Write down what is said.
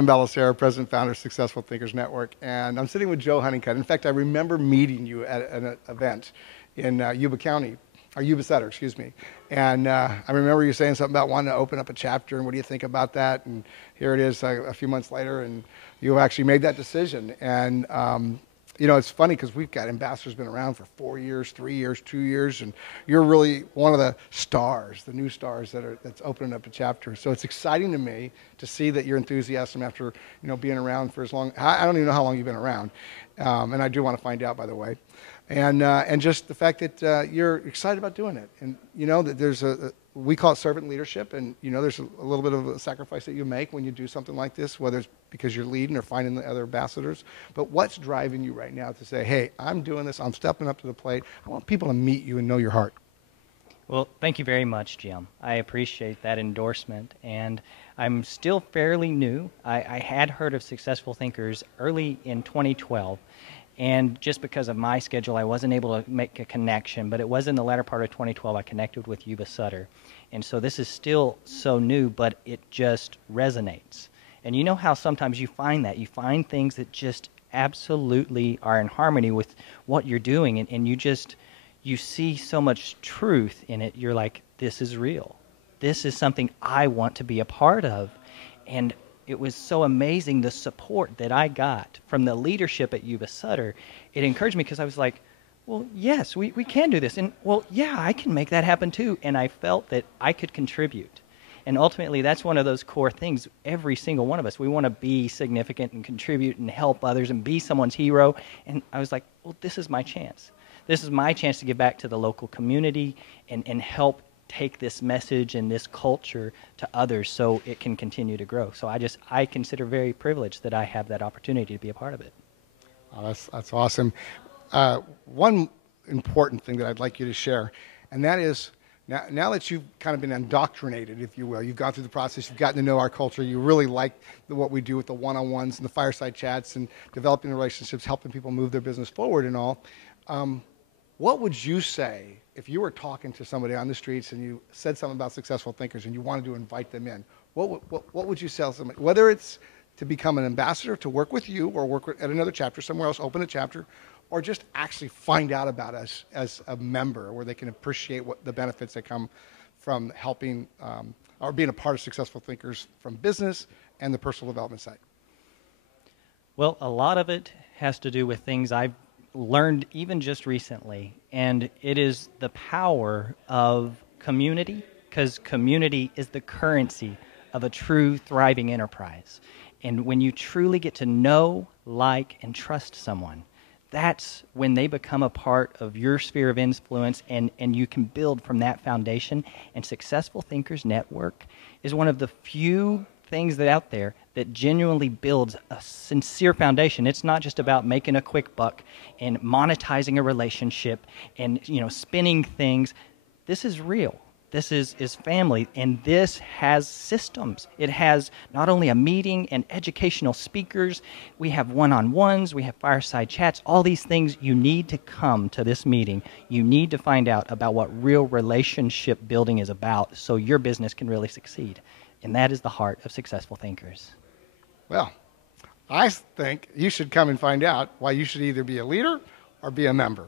Jim Bellacera, President Founder of Successful Thinkers Network, and I'm sitting with Joe Hunnicutt. In fact, I remember meeting you at an event in Yuba County, or Yuba Sutter, excuse me. And I remember you saying something about wanting to open up a chapter, and what do you think about that? And here it is a few months later, and you actually made that decision. And you know, it's funny because we've got ambassadors been around for 4 years, 3 years, 2 years, and you're really one of the stars, the new stars that's opening up a chapter. So it's exciting to me to see that your enthusiasm after, you know, being around for as long. I don't even know how long you've been around, and I do want to find out, by the way. And just the fact that you're excited about doing it, and you know that there's we call it servant leadership, and you know there's a little bit of a sacrifice that you make when you do something like this, whether it's because you're leading or finding the other ambassadors. But what's driving you right now to say, hey, I'm doing this, I'm stepping up to the plate, I want people to meet you and know your heart? Well, thank you very much, Jim. I appreciate that endorsement, and I'm still fairly new. I had heard of Successful Thinkers early in 2012, and just because of my schedule, I wasn't able to make a connection, but it was in the latter part of 2012 I connected with Yuba Sutter. And so this is still so new, but it just resonates. And you know how sometimes you find that. You find things that just absolutely are in harmony with what you're doing, and you see so much truth in it. You're like, this is real. This is something I want to be a part of. And it was so amazing, the support that I got from the leadership at Yuba Sutter. It encouraged me because I was like, well, yes, we can do this. And, well, yeah, I can make that happen too. And I felt that I could contribute. And ultimately, that's one of those core things. Every single one of us, we want to be significant and contribute and help others and be someone's hero. And I was like, well, this is my chance. This is my chance to give back to the local community and help take this message and this culture to others so it can continue to grow. So I consider very privileged that I have that opportunity to be a part of it. Oh, that's awesome. One important thing that I'd like you to share, and that is, now that you've kind of been indoctrinated, if you will, you've gone through the process, you've gotten to know our culture, you really like what we do with the one-on-ones and the fireside chats and developing relationships, helping people move their business forward and all. What would you say if you were talking to somebody on the streets and you said something about Successful Thinkers and you wanted to invite them in? What would you tell somebody? Whether it's to become an ambassador, to work with you, or work at another chapter somewhere else, open a chapter, or just actually find out about us as a member where they can appreciate what the benefits that come from helping or being a part of Successful Thinkers from business and the personal development side? Well, a lot of it has to do with things I've learned even just recently, and it is the power of community, because community is the currency of a true thriving enterprise. And when you truly get to know, like, and trust someone, that's when they become a part of your sphere of influence, and you can build from that foundation. And Successful Thinkers Network is one of the few things that out there that genuinely builds a sincere foundation. It's not just about making a quick buck and monetizing a relationship and, you know, spinning things. This is real. This is family, and this has systems. It has not only a meeting and educational speakers, we have one-on-ones, we have fireside chats, all these things. You need to come to this meeting. You need to find out about what real relationship building is about so your business can really succeed. And that is the heart of Successful Thinkers. Well, I think you should come and find out why you should either be a leader or be a member.